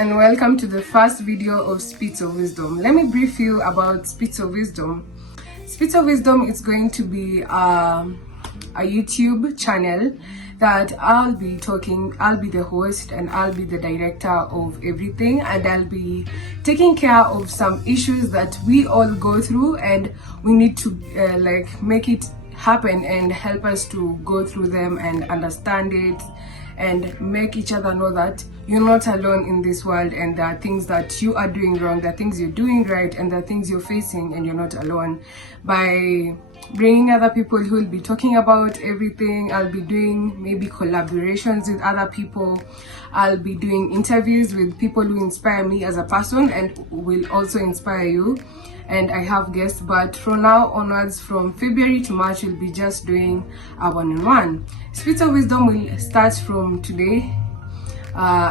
and welcome to the first video of Spits of Wisdom. Let me brief you about Spits of Wisdom. Spits of Wisdom is going to be a YouTube channel that I'll be the host and I'll be the director of everything, and I'll be taking care of some issues that we all go through, and we need to make it happen and help us to go through them and understand it and make each other know that you're not alone in this world, and there are things that you are doing wrong, there are things you're doing right, and there are things you're facing and you're not alone. By bringing other people who will be talking about everything, I'll be doing maybe collaborations with other people, I'll be doing interviews with people who inspire me as a person and will also inspire you, and I have guests. But from now onwards, from February to March, we'll be just doing a one-on-one. Spits of Wisdom will start from today.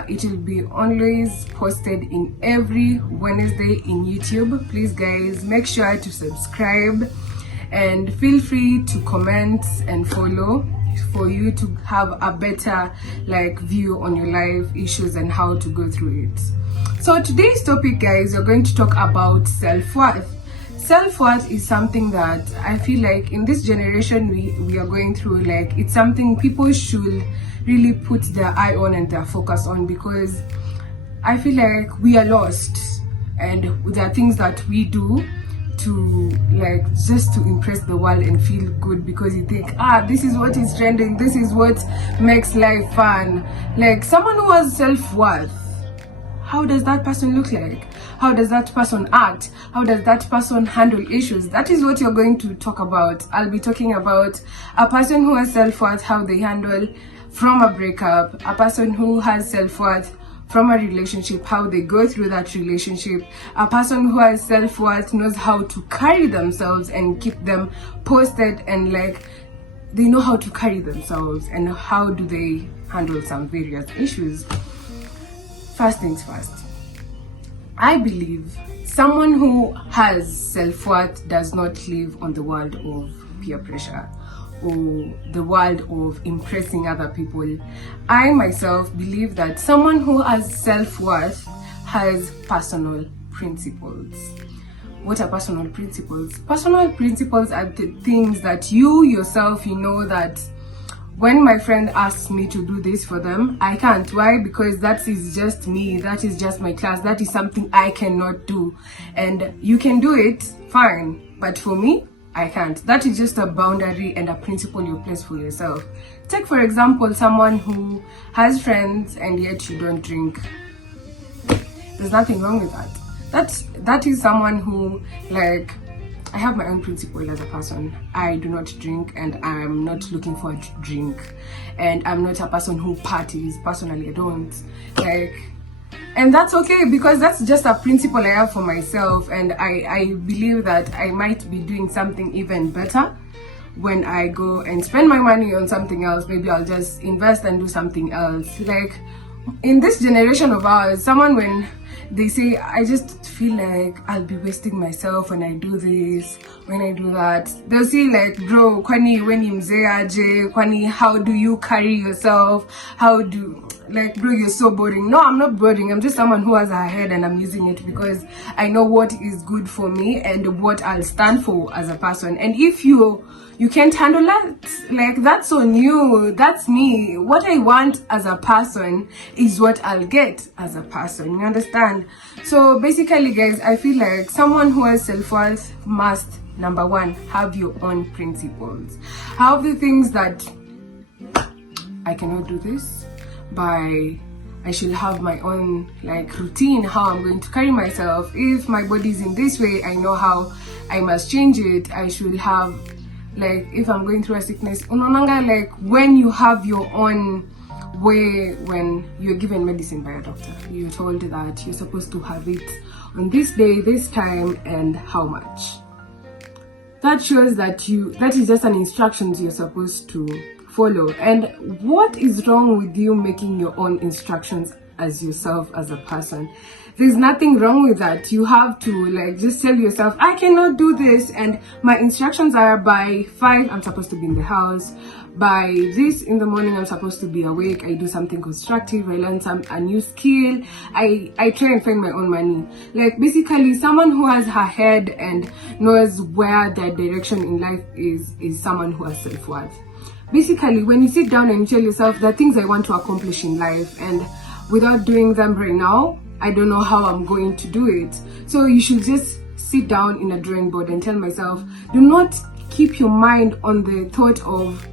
It will be always posted in every Wednesday in YouTube. Please guys, make sure to subscribe and feel free to comment and follow for you to have a better view on your life issues and how to go through it. So today's topic, guys, we're going to talk about self-worth. Self-worth is something that I feel like in this generation we are going through, it's something people should really put their eye on and their focus on, because I feel like we are lost and there are things that we do to just to impress the world and feel good, because you think this is what is trending, this is what makes life fun. Someone who has self-worth, how does that person look like? How does that person act? How does that person handle issues? That is what you're going to talk about. I'll be talking about a person who has self-worth, how they handle from a breakup, a person who has self-worth from a relationship, how they go through that relationship, a person who has self-worth knows how to carry themselves and keep them posted, and they know how to carry themselves and how do they handle some various issues. First things first, I believe someone who has self-worth does not live on the world of peer pressure or the world of impressing other people. I myself believe that someone who has self-worth has personal principles. What are personal principles? Personal principles are the things that you yourself, you know that when my friend asks me to do this for them, I can't. Why? Because that is just me, that is just my class, that is something I cannot do. And you can do it, fine, but for me, I can't. That is just a boundary and a principle you place for yourself. Take for example someone who has friends and yet you don't drink. There's nothing wrong with that. That is someone who I have my own principle as a person. I do not drink and I'm not looking for a drink, and I'm not a person who parties. Personally, I don't and that's okay, because that's just a principle I have for myself, and I believe that I might be doing something even better when I go and spend my money on something else. Maybe I'll just invest and do something else. In this generation of ours, someone when they say, I just feel like I'll be wasting myself when I do this, when I do that, they'll say bro, kwani weni mzee aje, kwani how do you carry yourself, bro, you're so boring. No, I'm not boring. I'm just someone who has a head and I'm using it because I know what is good for me and what I'll stand for as a person. And if you can't handle that, that's on you. That's me. What I want as a person is what I'll get as a person. You understand? So basically, guys, I feel like someone who has self-worth must, number one, have your own principles. Have the things that I cannot do this. I should have my own routine, how I'm going to carry myself. If my body is in this way, I know how I must change it. I should have if I'm going through a sickness, when you have your own way, when you're given medicine by a doctor, you're told that you're supposed to have it on this day, this time, and how much. That shows that is just an instructions you're supposed to follow. And what is wrong with you making your own instructions as yourself as a person. There's nothing wrong with that. You have to like just tell yourself, I cannot do this, and my instructions are by 5 I'm supposed to be in the house, by this in the morning I'm supposed to be awake, I do something constructive, I learn a new skill, I try and find my own money. Like basically someone who has her head and knows where their direction in life is someone who has self-worth. Basically, when you sit down and you tell yourself the things I want to accomplish in life, and without doing them right now, I don't know how I'm going to do it. So you should just sit down in a drawing board and tell myself, do not keep your mind on the thought of,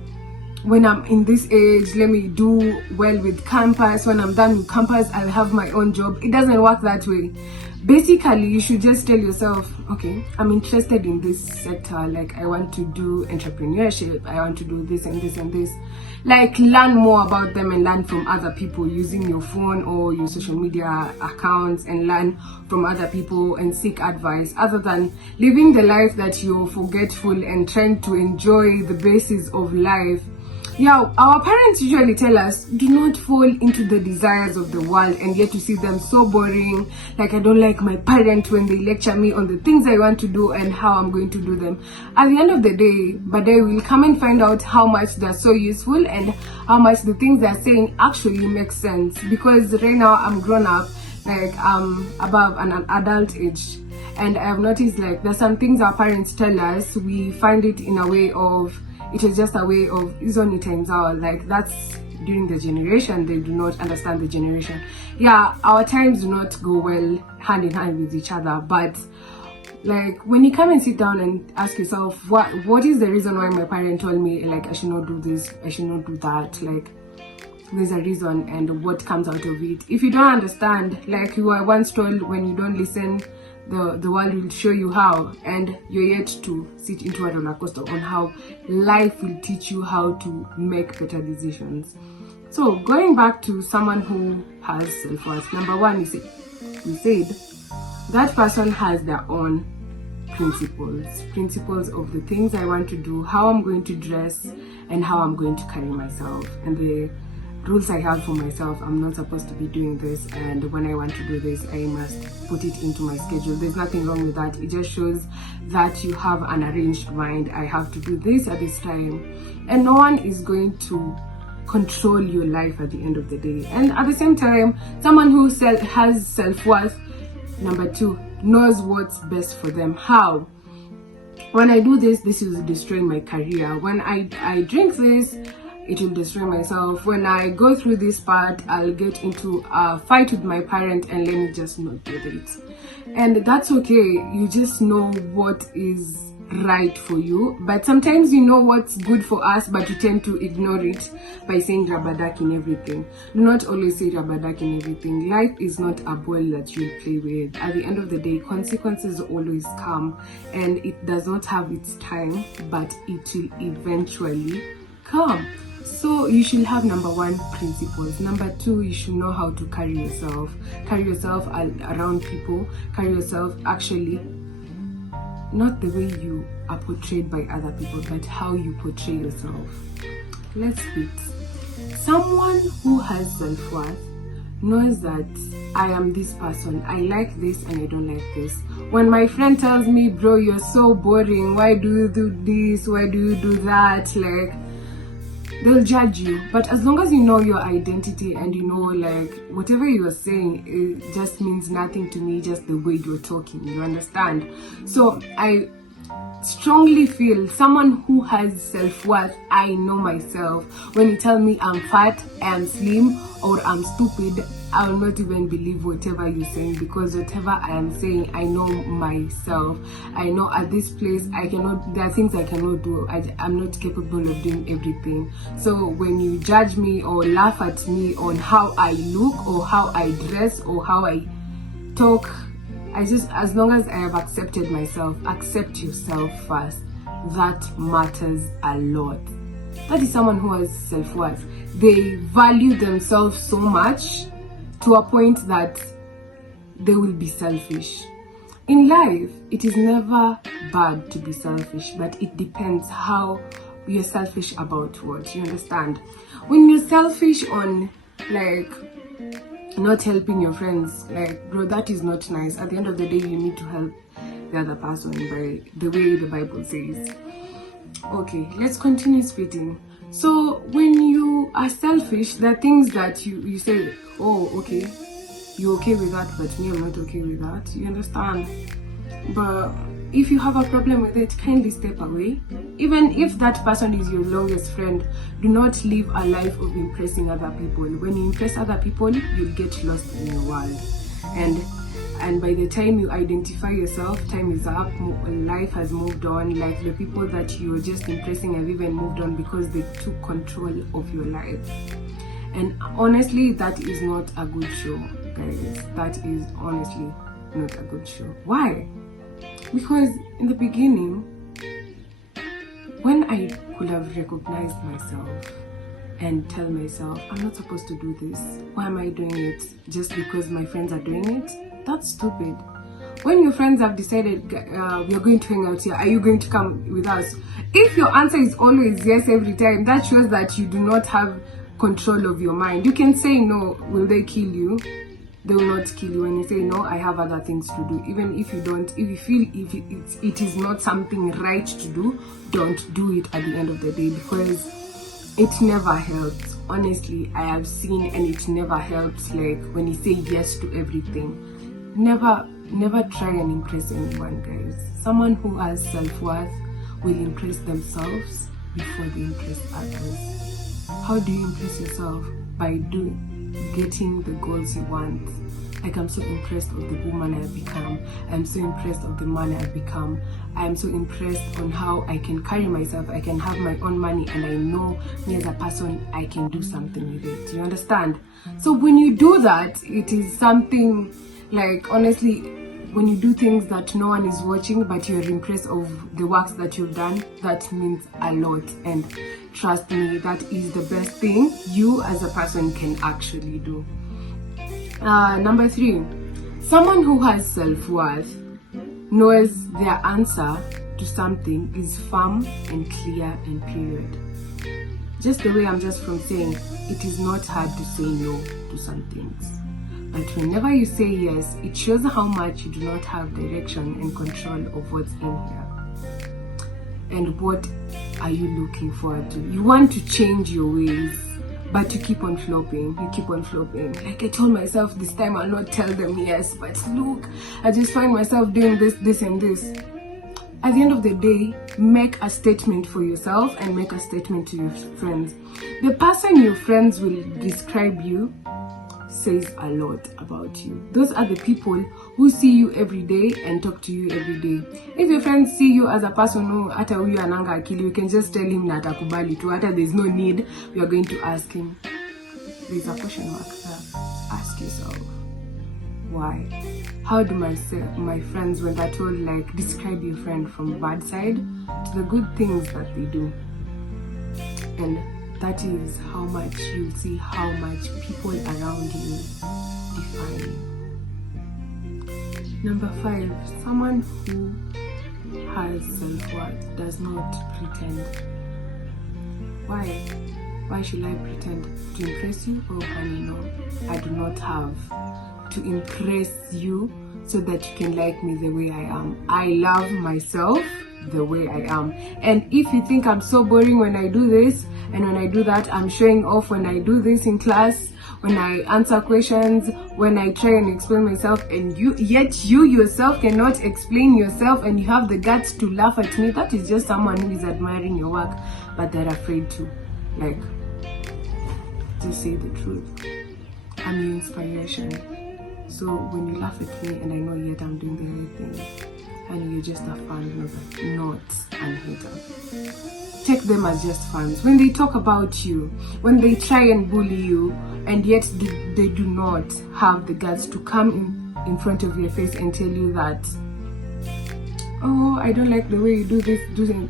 when I'm in this age, let me do well with campus. When I'm done with campus, I'll have my own job. It doesn't work that way. Basically, you should just tell yourself, okay, I'm interested in this sector. Like, I want to do entrepreneurship. I want to do this and this and this. Like, learn more about them and learn from other people using your phone or your social media accounts, and learn from other people and seek advice, other than living the life that you're forgetful and trying to enjoy the basis of life. Yeah, our parents usually tell us, do not fall into the desires of the world, and yet you see them so boring. Like, I don't like my parents when they lecture me on the things I want to do and how I'm going to do them. At the end of the day, but they will come and find out how much they're so useful and how much the things they're saying actually make sense. Because right now I'm grown up, like I'm above an adult age, and I have noticed like there's some things our parents tell us, we find it in a way of, it is just a way of, it's only times out. Like, that's during the generation, they do not understand the generation. Yeah, our times do not go well hand in hand with each other, but like when you come and sit down and ask yourself, what is the reason why my parent told me like I should not do this, I should not do that? Like, there's a reason, and what comes out of it. If you don't understand, like you were once told, when you don't listen, the world will show you how, and you're yet to sit into a roller coaster on how life will teach you how to make better decisions. So going back to someone who has self-worth, number one, we said that person has their own principles of the things I want to do, how I'm going to dress, and how I'm going to carry myself, and the rules I have for myself. I'm not supposed to be doing this, and when I want to do this, I must put it into my schedule. There's nothing wrong with that. It just shows that you have an arranged mind. I have to do this at this time, and no one is going to control your life at the end of the day. And at the same time, someone who has self-worth, number two, knows what's best for them. How? When I do this, this is destroying my career. When I drink this, it will destroy myself. When I go through this part, I'll get into a fight with my parent, and let me just not do it. And that's okay. You just know what is right for you, but sometimes you know what's good for us, but you tend to ignore it by saying rabadak in everything. Do not always say rabadak in everything. Life is not a ball that you play with. At the end of the day, consequences always come, and it does not have its time, but it will eventually come. So you should have, number one, principles. Number two, you should know how to carry yourself around people, carry yourself actually not the way you are portrayed by other people, but how you portray yourself. Let's speak. Someone who has self-worth knows that I am this person, I like this and I don't like this. When my friend tells me, bro, you're so boring, why do you do this, why do you do that, like, they'll judge you. But as long as you know your identity and you know, like, whatever you're saying, it just means nothing to me, just the way you're talking, you understand? So I strongly feel someone who has self-worth, I know myself. When you tell me I'm fat, I'm slim, or I'm stupid, I will not even believe whatever you're saying, because whatever I am saying, I know myself. I know at this place there are things I cannot do. I'm not capable of doing everything. So when you judge me or laugh at me on how I look or how I dress or how I talk, as long as I have accepted myself, accept yourself first. That matters a lot. That is someone who has self-worth. They value themselves so much to a point that they will be selfish. In life, it is never bad to be selfish, but it depends how you're selfish about what, you understand? When you're selfish on, like, not helping your friends. Like, bro, that is not nice. At the end of the day, you need to help the other person by the way the Bible says. Okay, let's continue spitting. So when you are selfish, there are things that you say, oh, okay, you're okay with that, but me, I'm not okay with that. You understand? But if you have a problem with it, kindly step away. Even if that person is your longest friend, do not live a life of impressing other people. When you impress other people, you'll get lost in your world. And by the time you identify yourself, time is up, life has moved on. Like, the people that you were just impressing have even moved on because they took control of your life. And honestly, that is not a good show, guys. That is honestly not a good show. Why? Because in the beginning, when I could have recognized myself and tell myself, I'm not supposed to do this. Why am I doing it just because my friends are doing it? That's stupid. When your friends have decided we are going to hang out here, are you going to come with us? If your answer is always yes every time, that shows that you do not have control of your mind. You can say no. Will they kill you? They will not kill you. When you say no, I have other things to do. Even if you don't, if you feel it is not something right to do, don't do it at the end of the day, because it never helps. Honestly, I have seen, and it never helps. Like, when you say yes to everything, never try and impress anyone, guys. Someone who has self-worth will impress themselves before they impress others. How do you impress yourself? By getting the goals you want. Like, I'm so impressed with the woman I've become. I'm so impressed of the man I've become. I'm so impressed on how I can carry myself. I can have my own money, and I know me as a person, I can do something with it. You understand? So when you do that, it is something, like, honestly, when you do things that no one is watching, but you're impressed of the works that you've done, that means a lot. And trust me, that is the best thing you as a person can actually do. Number 3, someone who has self-worth knows their answer to something is firm and clear and period. Just the way I'm just from saying, it is not hard to say no to some things. But whenever you say yes, it shows how much you do not have direction and control of what's in here. And what are you looking forward to? You want to change your ways, but you keep on flopping. You keep on flopping. Like, I told myself this time I'll not tell them yes, but look, I just find myself doing this, and this. At the end of the day, make a statement for yourself and make a statement to your friends. The person your friends will describe you says a lot about you. Those are the people who see you every day and talk to you every day. If your friends see you as a person who hata huyu ananga akili, you can just tell him na atakubali tu, hata there's no need we are going to ask him. There's a question mark there. Ask yourself, why? How do my friends, when they're told, like, describe your friend from bad side to the good things that they do? And that is how much you'll see how much people around you define you. Number 5, someone who has self-worth does not pretend. Why should I pretend? To impress you? Oh honey, no. I do not have to impress you so that you can like me the way I am. I love myself the way I am. And if you think I'm so boring when I do this and when I do that, I'm showing off when I do this in class, when I answer questions, when I try and explain myself, and you yourself cannot explain yourself, and you have the guts to laugh at me, that is just someone who is admiring your work, but they're afraid to, like, to say the truth. I'm your inspiration. So when you laugh at me and I know yet I'm doing the right thing, and you're just a fan, not an hater. Take them as just fans. When they talk about you, when they try and bully you, and yet they do not have the guts to come in front of your face and tell you that, oh, I don't like the way you do this, do that.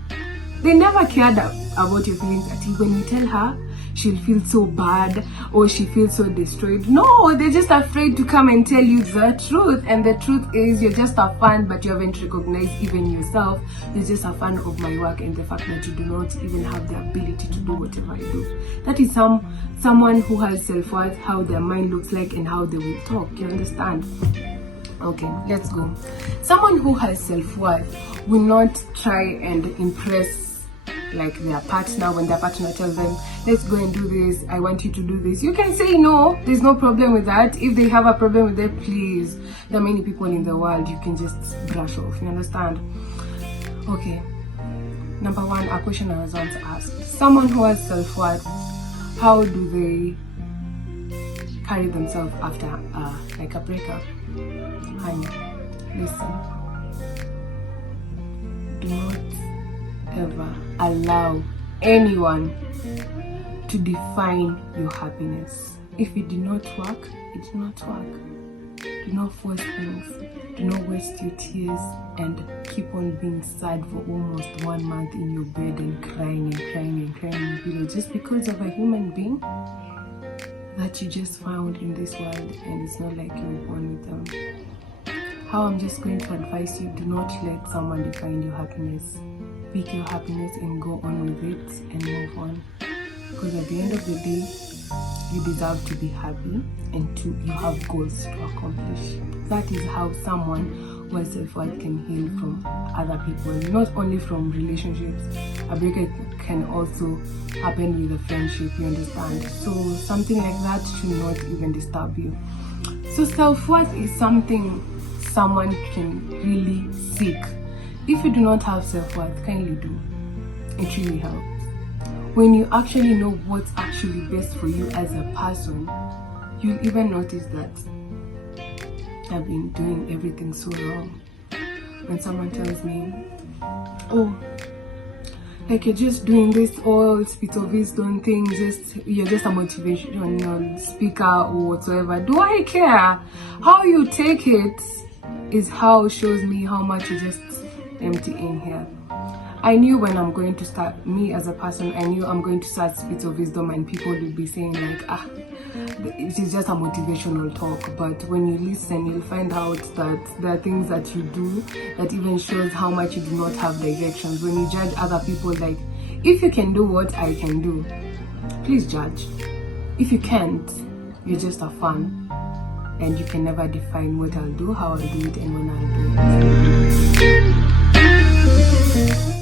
They never cared about your feelings until when you tell her, she'll feel so bad or she feels so destroyed. No, they're just afraid to come and tell you the truth. And the truth is, you're just a fan, but you haven't recognized even yourself. You're just a fan of my work and the fact that you do not even have the ability to do whatever I do. That is someone who has self-worth, how their mind looks like and how they will talk. You understand? Okay, let's go. Someone who has self-worth will not try and impress like their partner. When their partner tells them, let's go and do this, I want you to do this, you can say no. There's no problem with that. If they have a problem with it, please, there are many people in the world, you can just brush off. You understand? Okay, number one, a question I was once asked: someone who has self-worth, how do they carry themselves after like a breakup? Honey, listen, do not ever allow anyone to define your happiness. If it did not work, it did not work. Do not force things. Do not waste your tears and keep on being sad for almost 1 month in your bed and crying and crying and crying in your pillow just because of a human being that you just found in this world, and it's not like you were born with them. How I'm just going to advise you, do not let someone define your happiness. Pick your happiness and go on with it and move on. Because at the end of the day, you deserve to be happy and you have goals to accomplish. That is how someone who has self-worth can heal from other people, not only from relationships. A breakup can also happen with a friendship, you understand? So something like that should not even disturb you. So self-worth is something someone can really seek. If you do not have self-worth, kindly do. It really helps. When you actually know what's actually best for you as a person, you'll even notice that I've been doing everything so wrong. When someone tells me, oh, like you're just doing this all Spit of Wisdom thing, you're just a motivational speaker or whatsoever, do I care? How you take it is how shows me how much you're just empty in here. I knew when I'm going to start, me as a person, I knew I'm going to start Spit of Wisdom and people will be saying like, it is just a motivational talk. But when you listen, you'll find out that there are things that you do that even shows how much you do not have directions. When you judge other people, like, if you can do what I can do, please judge. If you can't, you're just a fan. And you can never define what I'll do, how I'll do it, and when I'll do it.